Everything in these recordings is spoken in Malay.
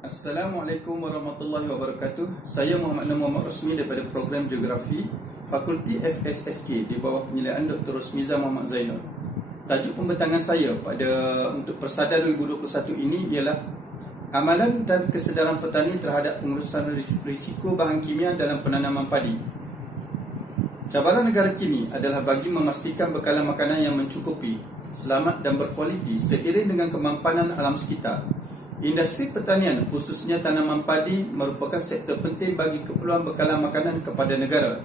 Assalamualaikum warahmatullahi wabarakatuh. Saya Muhammad Rosmi daripada Program Geografi Fakulti FSSK di bawah penyelidikan Dr. Rosmiza Muhammad Zainul. Tajuk pembentangan saya untuk Persada 2021 ini ialah amalan dan kesedaran petani terhadap pengurusan risiko bahan kimia dalam penanaman padi. Cabaran negara kini adalah bagi memastikan bekalan makanan yang mencukupi, selamat dan berkualiti seiring dengan kemampanan alam sekitar. Industri pertanian, khususnya tanaman padi, merupakan sektor penting bagi keperluan bekalan makanan kepada negara.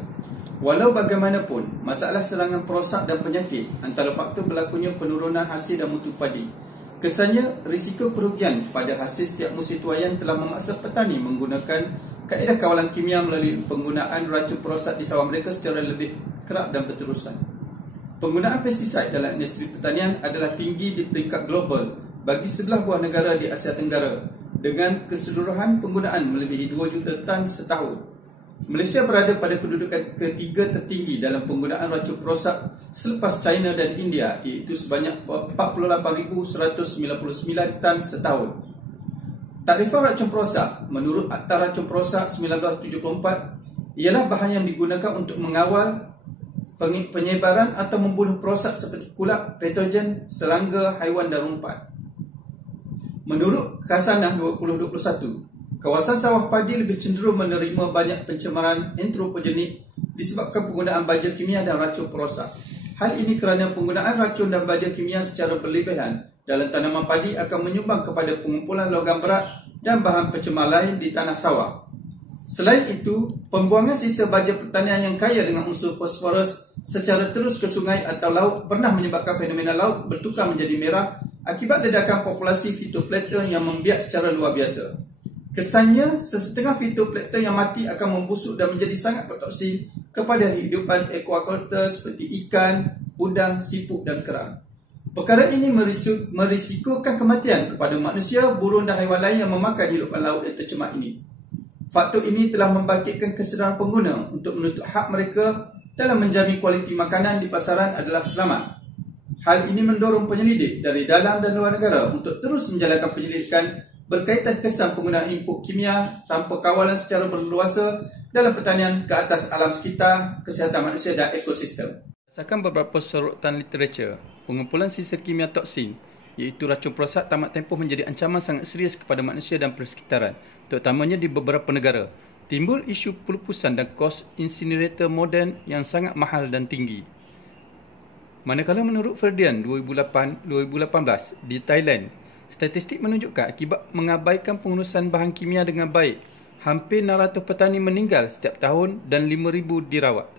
Walau bagaimanapun, masalah serangan perosak dan penyakit antara faktor berlakunya penurunan hasil dan mutu padi. Kesannya, risiko kerugian pada hasil setiap musim tuaian telah memaksa petani menggunakan kaedah kawalan kimia melalui penggunaan racun perosak di sawah mereka secara lebih kerap dan berterusan. Penggunaan pestisida dalam industri pertanian adalah tinggi di peringkat global bagi sebelah buah negara di Asia Tenggara dengan keseluruhan penggunaan melebihi 2 juta tan setahun. Malaysia berada pada kedudukan ketiga tertinggi dalam penggunaan racun perosak selepas China dan India, iaitu sebanyak 48,199 tan setahun. Takrifan racun perosak menurut Akta Racun Perosak 1974 ialah bahan yang digunakan untuk mengawal penyebaran atau membunuh perosak seperti kulak, patogen, serangga, haiwan dan rumpat. Menurut Khasanah 2021, kawasan sawah padi lebih cenderung menerima banyak pencemaran antropogenik disebabkan penggunaan baja kimia dan racun perosak. Hal ini kerana penggunaan racun dan baja kimia secara berlebihan dalam tanaman padi akan menyumbang kepada pengumpulan logam berat dan bahan pencemar lain di tanah sawah. Selain itu, pembuangan sisa baja pertanian yang kaya dengan unsur fosforus secara terus ke sungai atau laut pernah menyebabkan fenomena laut bertukar menjadi merah akibat ledakan populasi fitoplankton yang membiak secara luar biasa. Kesannya, sesetengah fitoplankton yang mati akan membusuk dan menjadi sangat bertoksin kepada kehidupan aquaculture seperti ikan, udang, siput dan kerang. Perkara ini merisikokan kematian kepada manusia, burung dan haiwan lain yang memakan hidupan laut yang tercemar ini. Faktor ini telah membangkitkan kesedaran pengguna untuk menuntut hak mereka dalam menjamin kualiti makanan di pasaran adalah selamat. Hal ini mendorong penyelidik dari dalam dan luar negara untuk terus menjalankan penyelidikan berkaitan kesan penggunaan input kimia tanpa kawalan secara berleluasa dalam pertanian ke atas alam sekitar, kesihatan manusia dan ekosistem. Berdasarkan beberapa sorotan literatur, pengumpulan sisa kimia toksin iaitu racun perosak tamat tempoh menjadi ancaman sangat serius kepada manusia dan persekitaran, terutamanya di beberapa negara. Timbul isu pelupusan dan kos insinerator moden yang sangat mahal dan tinggi. Manakala menurut Ferdian 2018 di Thailand, statistik menunjukkan akibat mengabaikan pengurusan bahan kimia dengan baik, hampir 600 petani meninggal setiap tahun dan 5,000 dirawat.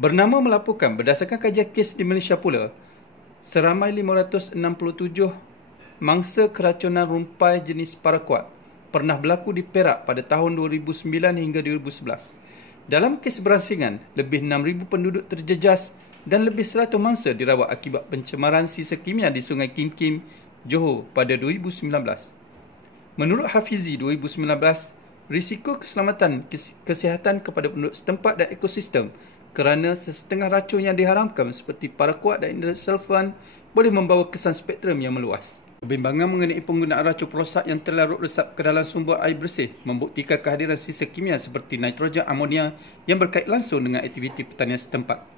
Bernama melaporkan berdasarkan kajian kes di Malaysia pula, seramai 567 mangsa keracunan rumpai jenis paraquat pernah berlaku di Perak pada tahun 2009 hingga 2011. Dalam kes berasingan, lebih 6,000 penduduk terjejas dan lebih 100 mangsa dirawat akibat pencemaran sisa kimia di Sungai Kim Kim, Johor pada 2019. Menurut Hafizi 2019, risiko keselamatan kesihatan kepada penduduk setempat dan ekosistem kerana sesetengah racun yang diharamkan seperti paraquat dan endosulfan boleh membawa kesan spektrum yang meluas. Kebimbangan mengenai penggunaan racun perosak yang terlarut resap ke dalam sumber air bersih membuktikan kehadiran sisa kimia seperti nitrogen amonia yang berkait langsung dengan aktiviti pertanian setempat.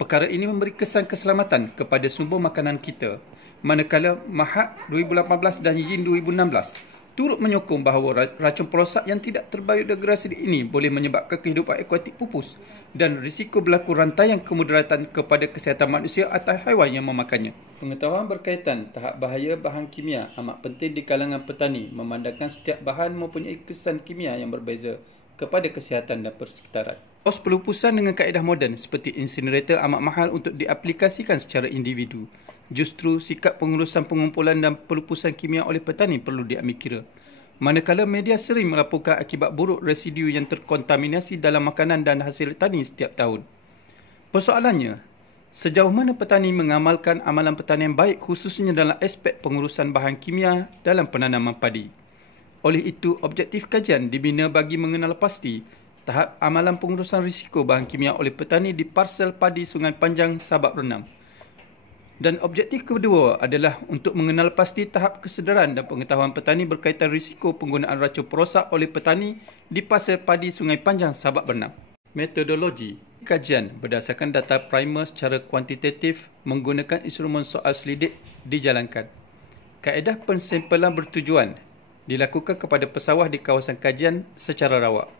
Perkara ini memberi kesan keselamatan kepada sumber makanan kita, manakala MAHAT 2018 dan YIN 2016 turut menyokong bahawa racun perosak yang tidak terbiodegradasi ini boleh menyebabkan kehidupan akuatik pupus dan risiko berlaku rantaian kemudaratan kepada kesihatan manusia atau haiwan yang memakannya. Pengetahuan berkaitan tahap bahaya bahan kimia amat penting di kalangan petani, memandangkan setiap bahan mempunyai kesan kimia yang berbeza kepada kesihatan dan persekitaran. Kos pelupusan dengan kaedah moden seperti insinerator amat mahal untuk diaplikasikan secara individu. Justru sikap pengurusan pengumpulan dan pelupusan kimia oleh petani perlu diambil kira. Manakala media sering melaporkan akibat buruk residu yang terkontaminasi dalam makanan dan hasil tani setiap tahun. Persoalannya, sejauh mana petani mengamalkan amalan pertanian baik khususnya dalam aspek pengurusan bahan kimia dalam penanaman padi. Oleh itu, objektif kajian dibina bagi mengenal pasti tahap amalan pengurusan risiko bahan kimia oleh petani di parsel padi Sungai Panjang, Sabak Renam. Dan objektif kedua adalah untuk mengenal pasti tahap kesedaran dan pengetahuan petani berkaitan risiko penggunaan racun perosak oleh petani di pasir padi Sungai Panjang, Sabak Bernam. Metodologi kajian berdasarkan data primer secara kuantitatif menggunakan instrumen soal selidik dijalankan. Kaedah pensampelan bertujuan dilakukan kepada pesawah di kawasan kajian secara rawak.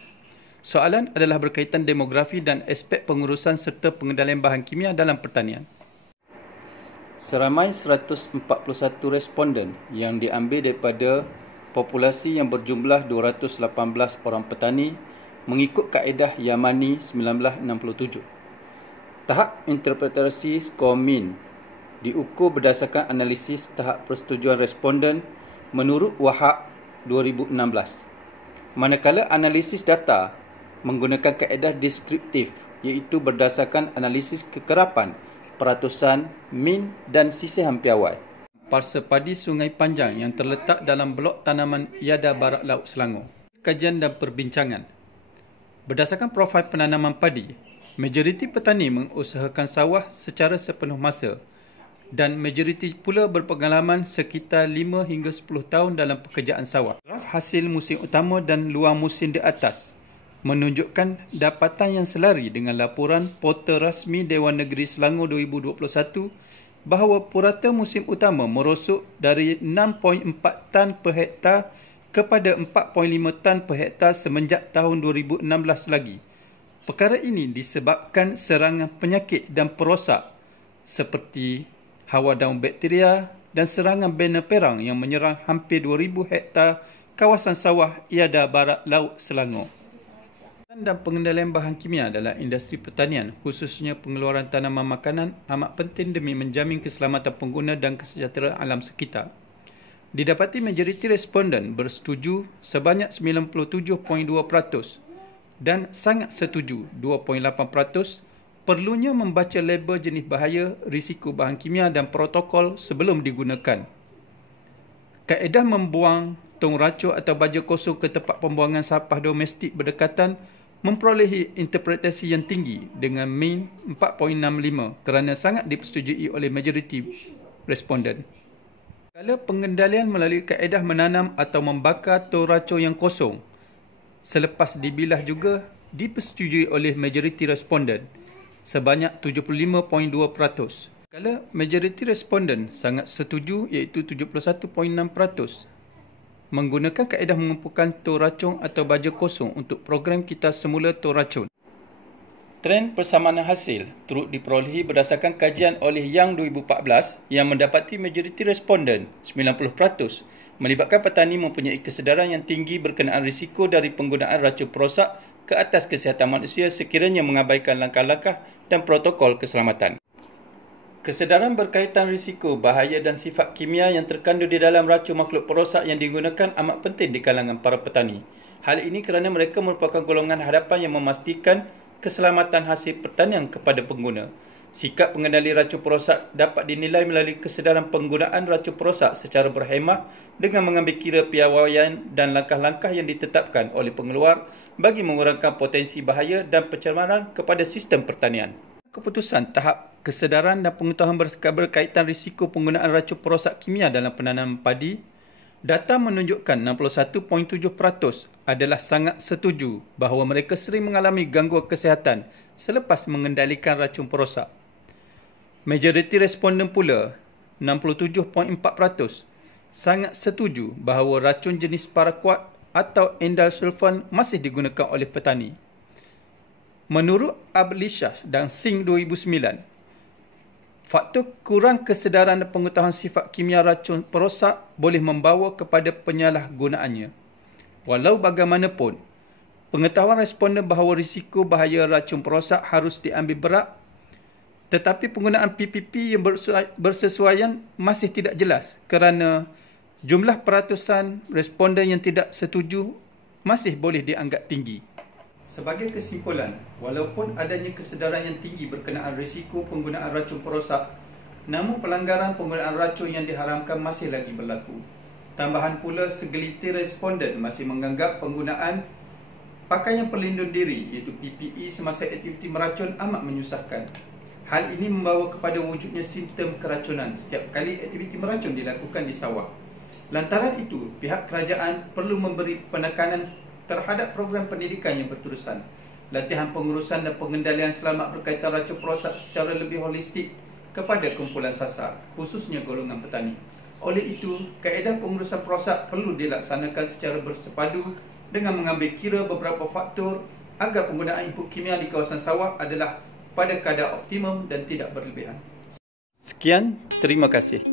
Soalan adalah berkaitan demografi dan aspek pengurusan serta pengendalian bahan kimia dalam pertanian. Seramai 141 responden yang diambil daripada populasi yang berjumlah 218 orang petani mengikut kaedah Yamani 1967. Tahap interpretasi skor min diukur berdasarkan analisis tahap persetujuan responden menurut Wahab 2016. Manakala analisis data menggunakan kaedah deskriptif iaitu berdasarkan analisis kekerapan, peratusan, min dan sisihan piawai. Parsel padi Sungai Panjang yang terletak dalam blok tanaman Iada Barat Laut Selangor. Kajian dan perbincangan. Berdasarkan profil penanaman padi, majoriti petani mengusahakan sawah secara sepenuh masa dan majoriti pula berpengalaman sekitar 5 hingga 10 tahun dalam pekerjaan sawah. Graf hasil musim utama dan luar musim di atas menunjukkan dapatan yang selari dengan laporan portal rasmi Dewan Negeri Selangor 2021 bahawa purata musim utama merosot dari 6.4 tan per hektar kepada 4.5 tan per hektar semenjak tahun 2016 lagi. Perkara ini disebabkan serangan penyakit dan perosak seperti hawa daun bakteria dan serangan bena perang yang menyerang hampir 2,000 hektar kawasan sawah Iada Barat Laut Selangor. Dan pengendalian bahan kimia dalam industri pertanian, khususnya pengeluaran tanaman makanan, amat penting demi menjamin keselamatan pengguna dan kesejahteraan alam sekitar. Didapati majoriti responden bersetuju sebanyak 97.2% dan sangat setuju 2.8% perlunya membaca label jenis bahaya, risiko bahan kimia dan protokol sebelum digunakan. Kaedah membuang tong racun atau baja kosong ke tempat pembuangan sampah domestik berdekatan memperolehi interpretasi yang tinggi dengan min 4.65 kerana sangat dipersetujui oleh majoriti responden. Kalau pengendalian melalui kaedah menanam atau membakar tong racun yang kosong selepas dibilah juga dipersetujui oleh majoriti responden sebanyak 75.2%. Kalau majoriti responden sangat setuju iaitu 71.6%. Menggunakan kaedah mengumpulkan tong racun atau baja kosong untuk program kita semula tong racun. Trend persamaan hasil turut diperolehi berdasarkan kajian oleh Yang 2014 yang mendapati majoriti responden 90% melibatkan petani mempunyai kesedaran yang tinggi berkenaan risiko dari penggunaan racun perosak ke atas kesihatan manusia sekiranya mengabaikan langkah-langkah dan protokol keselamatan. Kesedaran berkaitan risiko, bahaya dan sifat kimia yang terkandung di dalam racun makhluk perosak yang digunakan amat penting di kalangan para petani. Hal ini kerana mereka merupakan golongan hadapan yang memastikan keselamatan hasil pertanian kepada pengguna. Sikap pengendali racun perosak dapat dinilai melalui kesedaran penggunaan racun perosak secara berhemah dengan mengambil kira piawaian dan langkah-langkah yang ditetapkan oleh pengeluar bagi mengurangkan potensi bahaya dan pencemaran kepada sistem pertanian. Keputusan tahap kesedaran dan pengetahuan berkaitan risiko penggunaan racun perosak kimia dalam penanaman padi, data menunjukkan 61.7% adalah sangat setuju bahawa mereka sering mengalami gangguan kesihatan selepas mengendalikan racun perosak. Majoriti responden pula, 67.4%, sangat setuju bahawa racun jenis paraquat atau endosulfan masih digunakan oleh petani. Menurut Ablishah dan Singh 2009, faktor kurang kesedaran dan pengetahuan sifat kimia racun perosak boleh membawa kepada penyalahgunaannya. Walau bagaimanapun, pengetahuan responden bahawa risiko bahaya racun perosak harus diambil berat, tetapi penggunaan PPP yang bersesuaian masih tidak jelas kerana jumlah peratusan responden yang tidak setuju masih boleh dianggap tinggi. Sebagai kesimpulan, walaupun adanya kesedaran yang tinggi berkenaan risiko penggunaan racun perosak, namun pelanggaran penggunaan racun yang diharamkan masih lagi berlaku. Tambahan pula, segelintir responden masih menganggap penggunaan pakaian pelindung diri iaitu PPE semasa aktiviti meracun amat menyusahkan. Hal ini membawa kepada wujudnya simptom keracunan setiap kali aktiviti meracun dilakukan di sawah. Lantaran itu, pihak kerajaan perlu memberi penekanan terhadap program pendidikan yang berterusan, latihan pengurusan dan pengendalian selamat berkaitan racun perosak secara lebih holistik kepada kumpulan sasar, khususnya golongan petani. Oleh itu, kaedah pengurusan perosak perlu dilaksanakan secara bersepadu dengan mengambil kira beberapa faktor agar penggunaan input kimia di kawasan sawah adalah pada kadar optimum dan tidak berlebihan. Sekian, terima kasih.